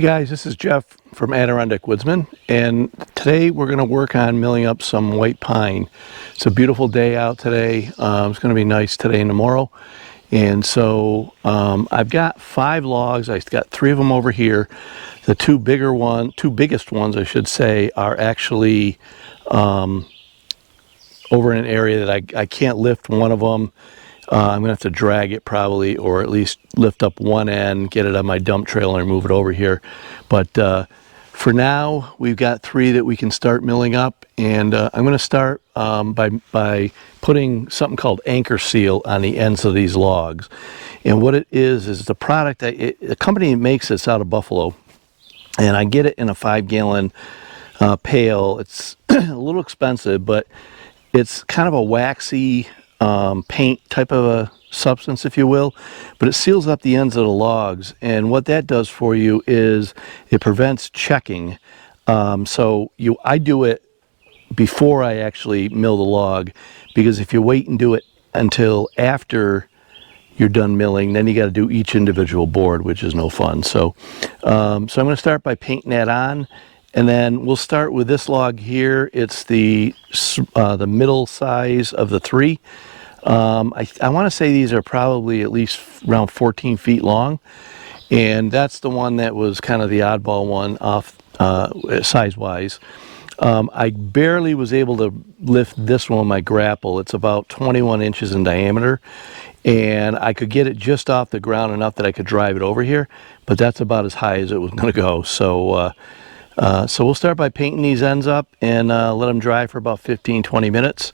Hey guys, this is Jeff from Adirondack Woodsman, and today we're going to work on milling up some white pine. It's a beautiful day out today. It's going to be nice today and tomorrow, and so I've got 5 logs. I've got 3 of them over here. The two biggest ones, I should say, are actually over in an area that I can't lift one of them. I'm going to have to drag it probably, or at least lift up one end, get it on my dump trailer and move it over here. But for now, we've got 3 that we can start milling up. And I'm going to start by putting something called Anchorseal on the ends of these logs. And what it is the product, the company makes this out of Buffalo. And I get it in a 5-gallon pail. It's a little expensive, but it's kind of a waxy paint type of a substance, if you will, but it seals up the ends of the logs, and what that does for you is it prevents checking. I do it before I actually mill the log, because if you wait and do it until after you're done milling, then you got to do each individual board, which is no fun. So I'm going to start by painting that on. And then we'll start with this log here. It's the middle size of the 3. I want to say these are probably at least around 14 feet long. And that's the one that was kind of the oddball one off size-wise. I barely was able to lift this one with my grapple. It's about 21 inches in diameter. And I could get it just off the ground enough that I could drive it over here. But that's about as high as it was going to go. So we'll start by painting these ends up and let them dry for about 15-20 minutes,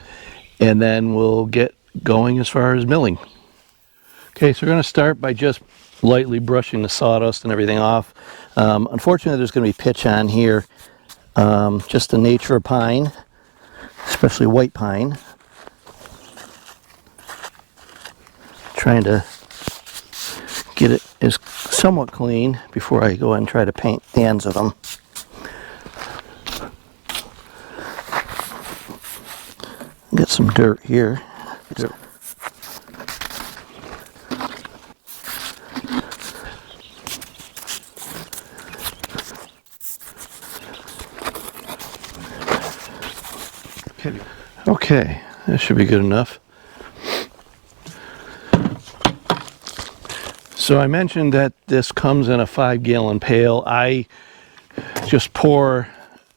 and then we'll get going as far as milling. Okay, so we're going to start by just lightly brushing the sawdust and everything off. Unfortunately, there's going to be pitch on here, just the nature of pine, especially white pine. Trying to get it as somewhat clean before I go and try to paint the ends of them. Get some dirt here. Okay, that should be good enough. So I mentioned that this comes in a 5-gallon pail. I just pour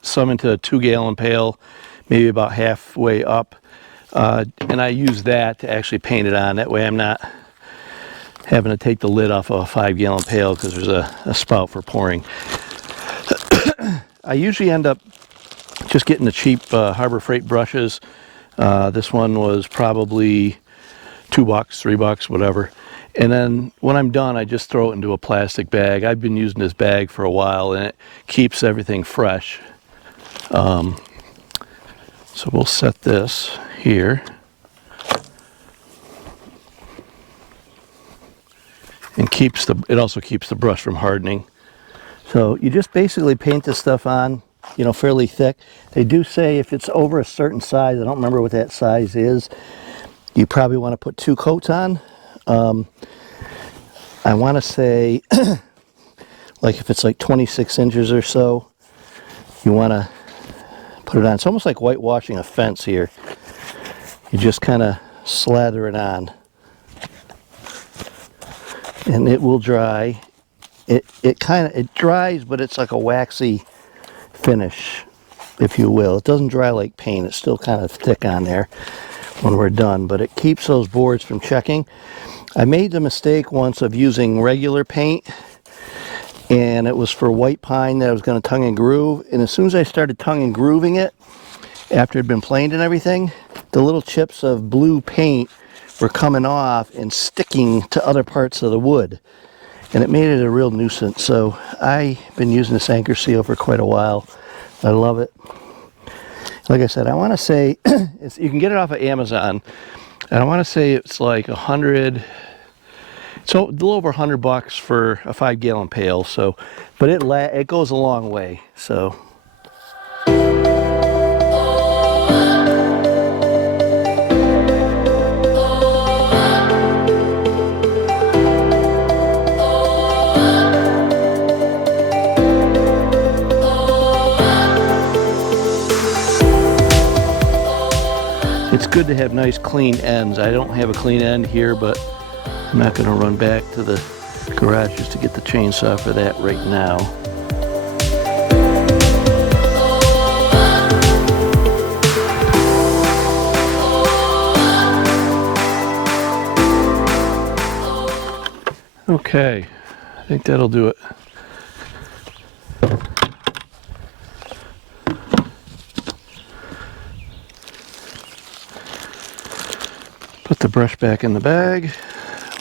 some into a 2-gallon pail, maybe about halfway up. And I use that to actually paint it on. That way I'm not having to take the lid off of a 5-gallon pail because there's a spout for pouring. I usually end up just getting the cheap Harbor Freight brushes. This one was probably $2, $3, whatever. And then when I'm done, I just throw it into a plastic bag. I've been using this bag for a while, and it keeps everything fresh. So we'll set this here. And it also keeps the brush from hardening. So you just basically paint this stuff on, fairly thick. They do say if it's over a certain size, I don't remember what that size is, you probably want to put 2 coats on. I want to say, like if it's like 26 inches or so, you want to put it on. It's almost like whitewashing a fence here. You just kind of slather it on, and it will dry. It dries, but it's like a waxy finish, if you will. It doesn't dry like paint. It's still kind of thick on there when we're done, but it keeps those boards from checking. I made the mistake once of using regular paint, and it was for white pine that I was going to tongue and groove. And as soon as I started tongue and grooving it, after it had been planed and everything, the little chips of blue paint were coming off and sticking to other parts of the wood. And it made it a real nuisance. So I've been using this Anchorseal for quite a while. I love it. Like I said, I want to say, you can get it off of Amazon. And I want to say it's like it's a little over $100 for a 5-gallon pail. So, but it goes a long way. So. It's good to have nice clean ends. I don't have a clean end here, but I'm not going to run back to the garage just to get the chainsaw for that right now. Okay, I think that'll do it. Put the brush back in the bag.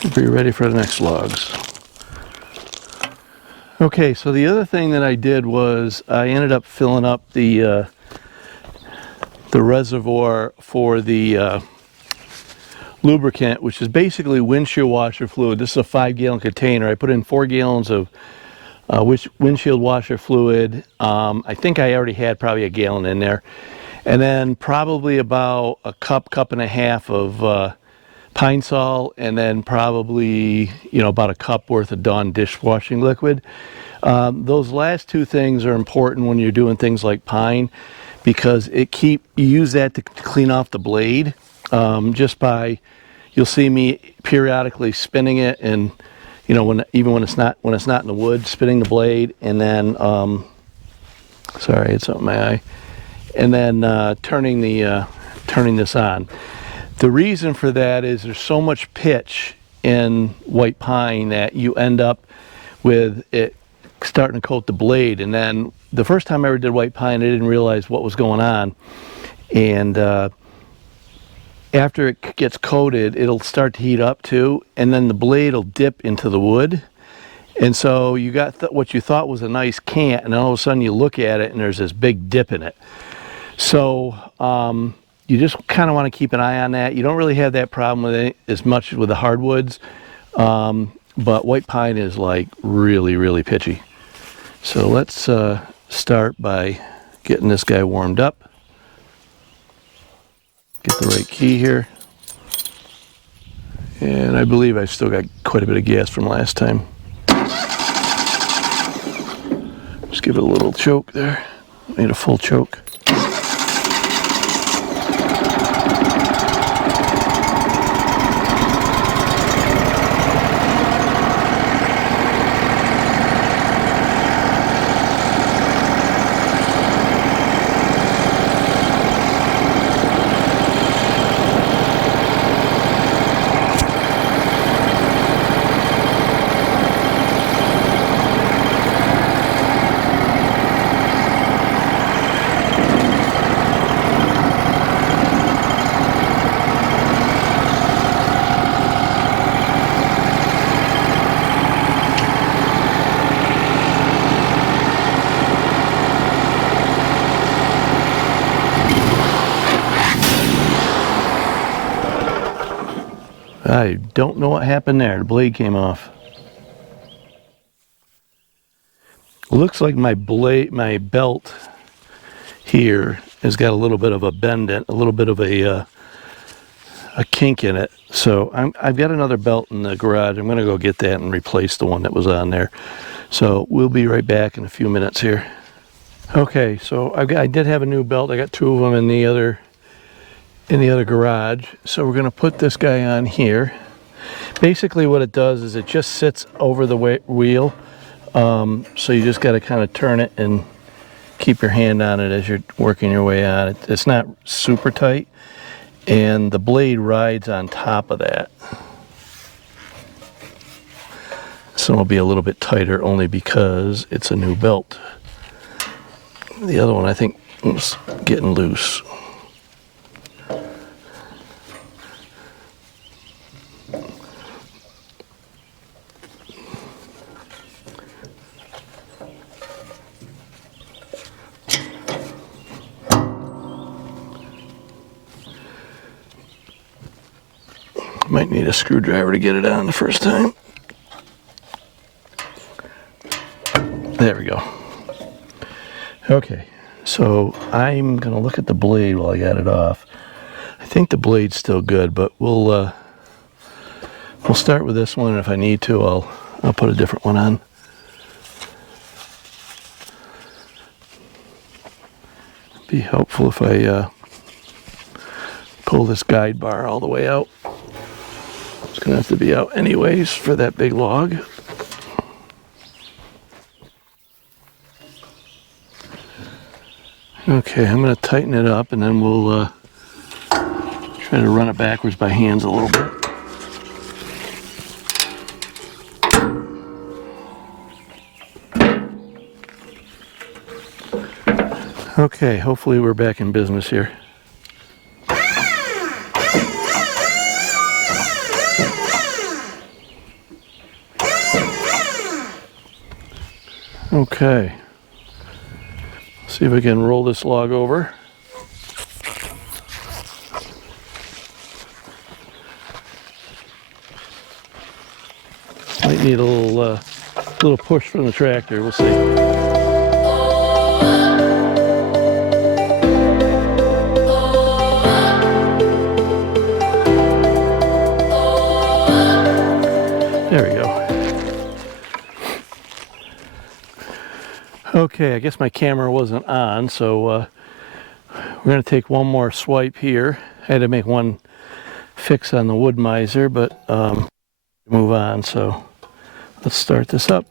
We'll be ready for the next logs. Okay, so the other thing that I did was I ended up filling up the reservoir for the lubricant, which is basically windshield washer fluid. This is a 5-gallon container. I put in 4 gallons of windshield washer fluid. I think I already had probably a gallon in there. And then probably about a cup and a half of pine sol, and then probably, about a cup worth of Dawn dishwashing liquid. Those last two things are important when you're doing things like pine, because you use that to clean off the blade, just by, you'll see me periodically spinning it, and even when it's not in the wood, spinning the blade, and then sorry, it's up my eye, and then turning this on. The reason for that is there's so much pitch in white pine that you end up with it starting to coat the blade. And then the first time I ever did white pine, I didn't realize what was going on. And after it gets coated, it'll start to heat up too, and then the blade will dip into the wood. And so you got what you thought was a nice cant, and then all of a sudden you look at it and there's this big dip in it. So you just kind of want to keep an eye on that. You don't really have that problem with it as much with the hardwoods, but white pine is like really, really pitchy. So let's start by getting this guy warmed up. Get the right key here. And I believe I've still got quite a bit of gas from last time. Just give it a little choke there. Need a full choke. I don't know what happened there. The blade came off. Looks like my belt here has got a little bit of a bend in, a little bit of a kink in it. So I've got another belt in the garage. I'm going to go get that and replace the one that was on there. So we'll be right back in a few minutes here. Okay, so I did have a new belt. I got 2 of them in the other garage. So we're going to put this guy on here. Basically what it does is it just sits over the wheel. So you just got to kind of turn it and keep your hand on it as you're working your way on it. It's not super tight, and the blade rides on top of that. So it'll be a little bit tighter only because it's a new belt. The other one I think was getting loose. Might need a screwdriver to get it on the first time. There we go. Okay, so I'm gonna look at the blade while I got it off. I think the blade's still good, but we'll start with this one, and if I need to, I'll put a different one on. Be helpful if I pull this guide bar all the way out. It's going to have to be out anyways for that big log. Okay, I'm going to tighten it up and then we'll try to run it backwards by hands a little bit. Okay, hopefully we're back in business here. Okay, see if we can roll this log over. Might need a little push from the tractor, we'll see. There we go. Okay, I guess my camera wasn't on, so we're going to take one more swipe here. I had to make one fix on the wood miser, but move on, so let's start this up.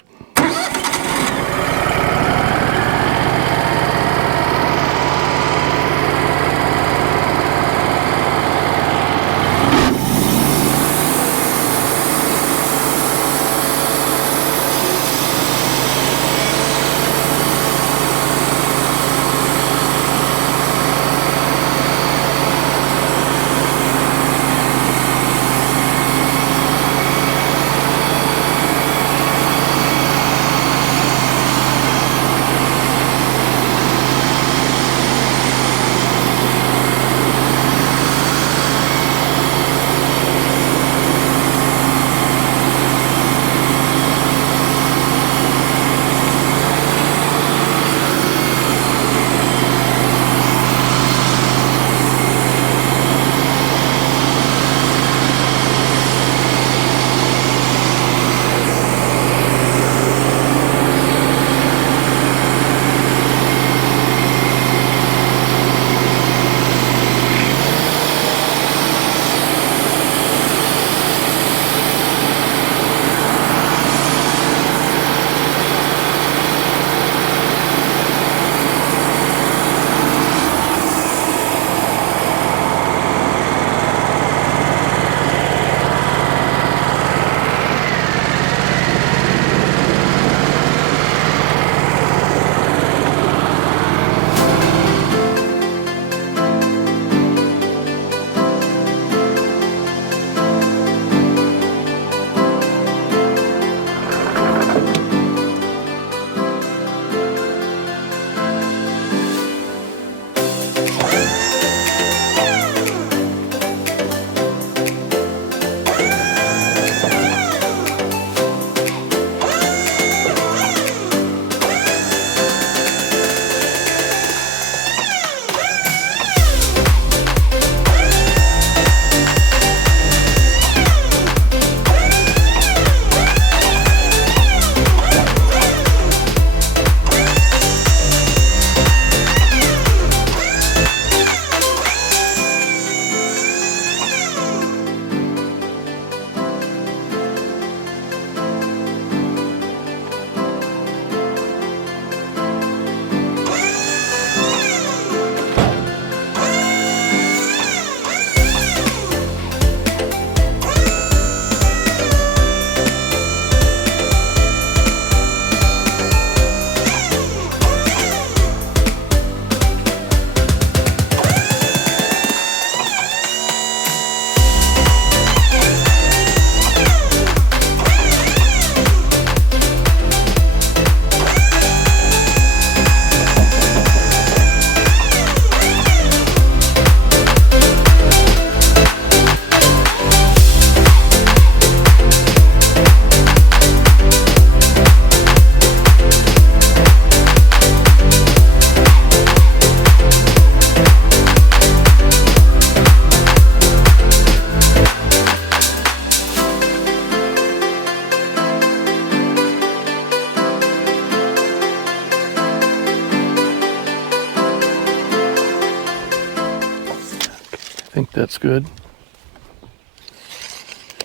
think that's good.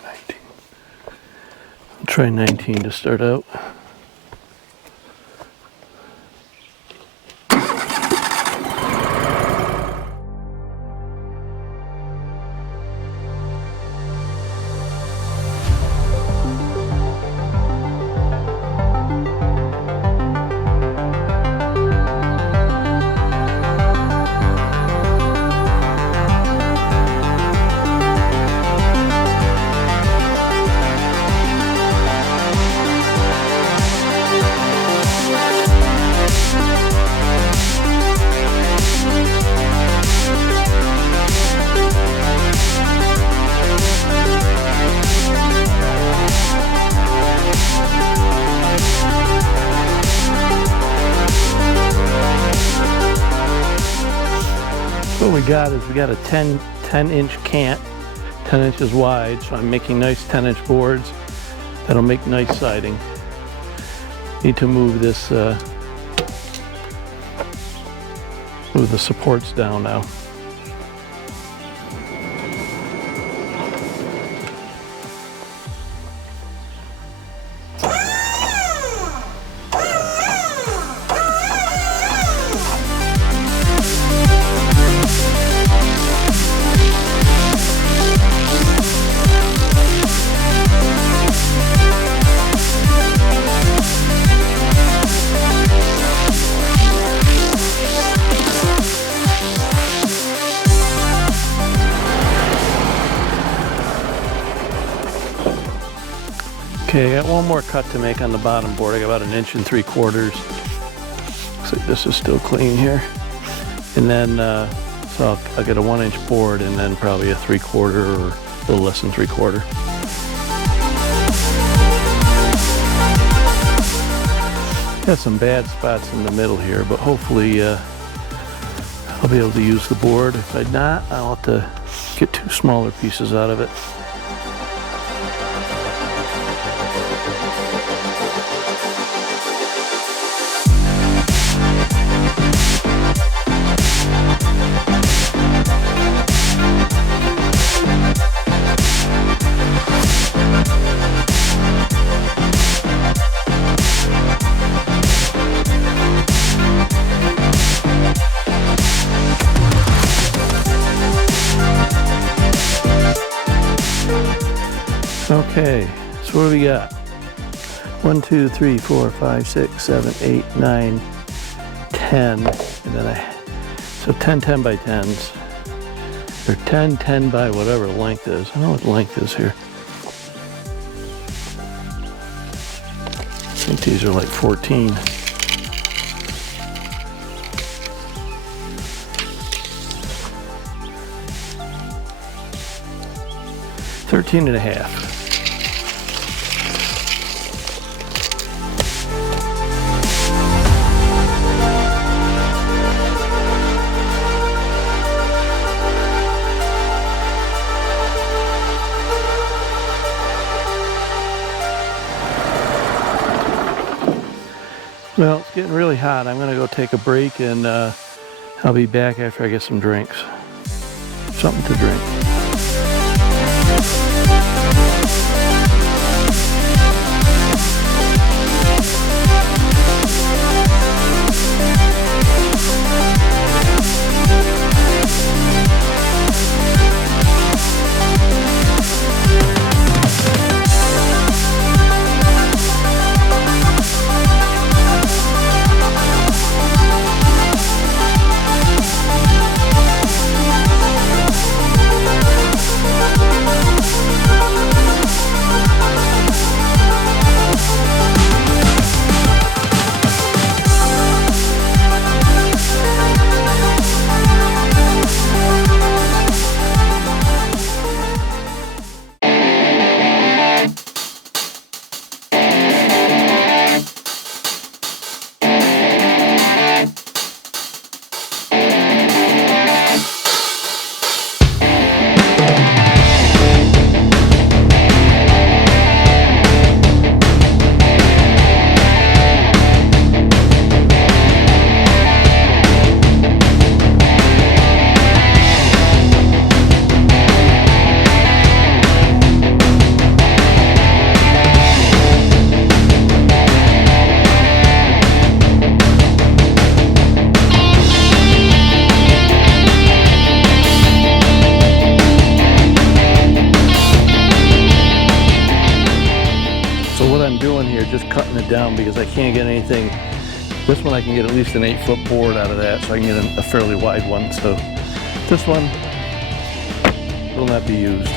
19. I'll try 19 to start out. What we got is we got a 10 inch cant, 10 inches wide, so I'm making nice 10-inch boards that'll make nice siding. Need to move this, move the supports down now. Okay, I got one more cut to make on the bottom board. I got about 1 3/4 inches. Looks like this is still clean here. And then, so I'll get a 1-inch board and then probably a 3/4 or a little less than 3/4. Got some bad spots in the middle here, but hopefully I'll be able to use the board. If I not, I'll have to get 2 smaller pieces out of it. Okay, so what do we got? 1, 2, 3, 4, 5, 6, 7, 8, 9, 10, and then so 10 10 by 10s, or 10 10 by whatever the length is. I don't know what the length is here. I think these are like 14. $13 and a half. Well, it's getting really hot. I'm gonna go take a break and I'll be back after I get some drinks. Something to drink. down because I can't get anything. This one I can get at least an 8-foot board out of that, so I can get a fairly wide one. So this one will not be used.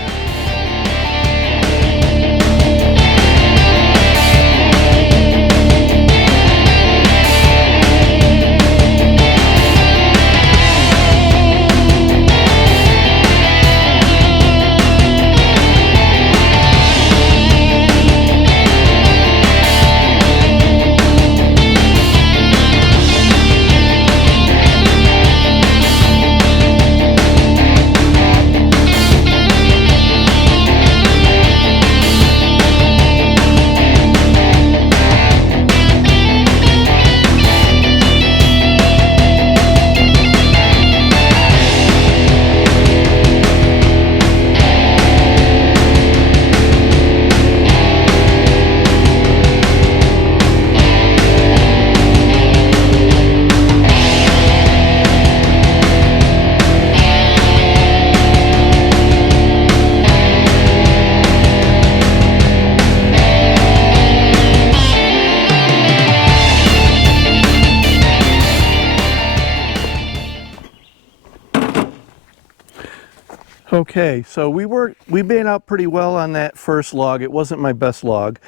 Okay, so we made out pretty well on that first log. It wasn't my best log.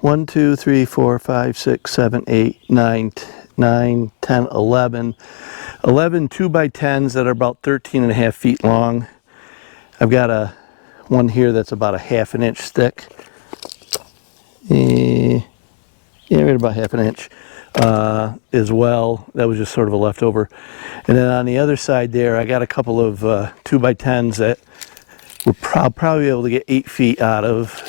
1, 2, 3, 4, 5, 6, 7, 8, 9, 9, 10, 11. 11 2x10s that are about 13.5 feet long. I've got one here that's about a 1/2 inch thick. Yeah, right about 1/2 inch as well. That was just sort of a leftover. And then on the other side there, I got a couple of 2x10s that we'll probably be able to get 8 feet out of.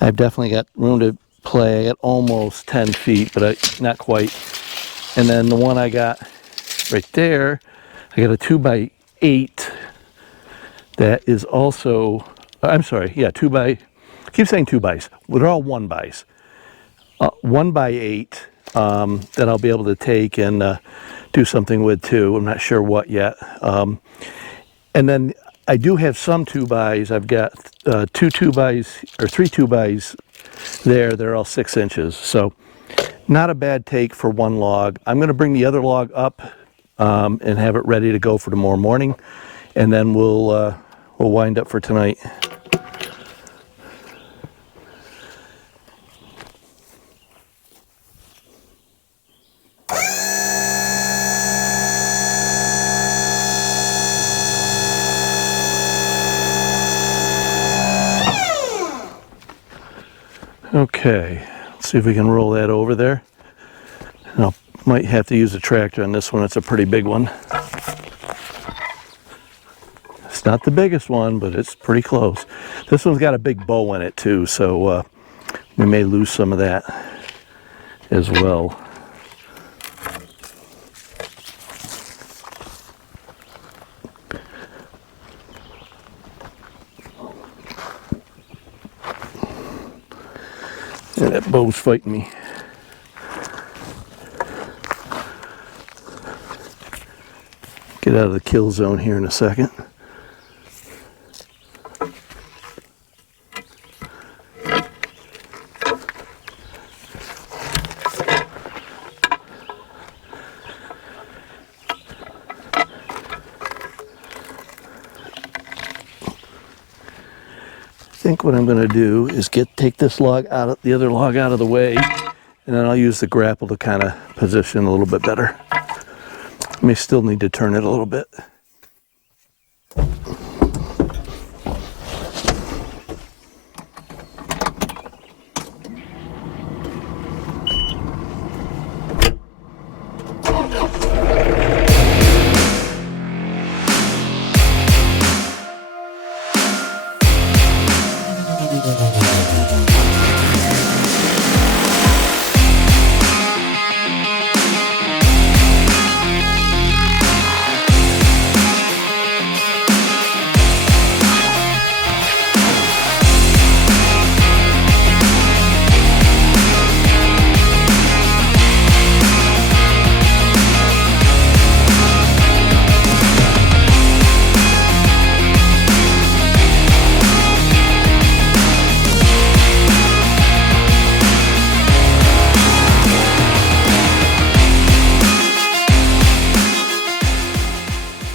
I've definitely got room to play. I got almost 10 feet, but not quite. And then the one I got right there, I got a 2x8 that is also, I'm sorry, yeah, I keep saying 2x. Well, they're all 1x. 1x8 that I'll be able to take and do something with too. I'm not sure what yet. And then I do have some 2x. I've got 2 2x or 3 2x there. They're all 6 inches. So not a bad take for one log. I'm going to bring the other log up and have it ready to go for tomorrow morning. And then we'll wind up for tonight. Okay, let's see if we can roll that over there. I might have to use a tractor on this one. It's a pretty big one. It's not the biggest one, but it's pretty close. This one's got a big bow in it too, so we may lose some of that as well. Yeah, that bow's fighting me. Get out of the kill zone here in a second. I think what I'm going to do is take this log out of the other log out of the way, and then I'll use the grapple to kind of position a little bit better. May still need to turn it a little bit.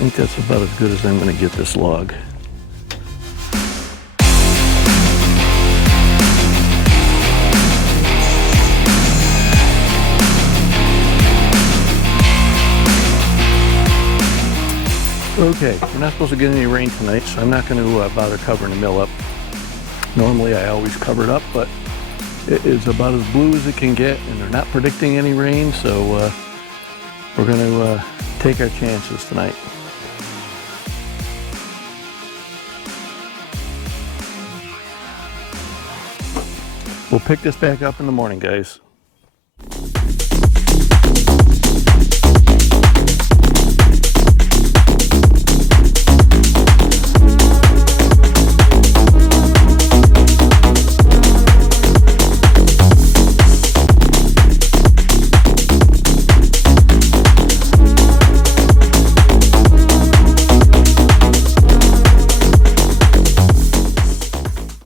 think that's about as good as I'm going to get this log. Okay, we're not supposed to get any rain tonight, so I'm not going to bother covering the mill up. Normally I always cover it up, but it is about as blue as it can get, and they're not predicting any rain, so we're going to take our chances tonight. We'll pick this back up in the morning, guys.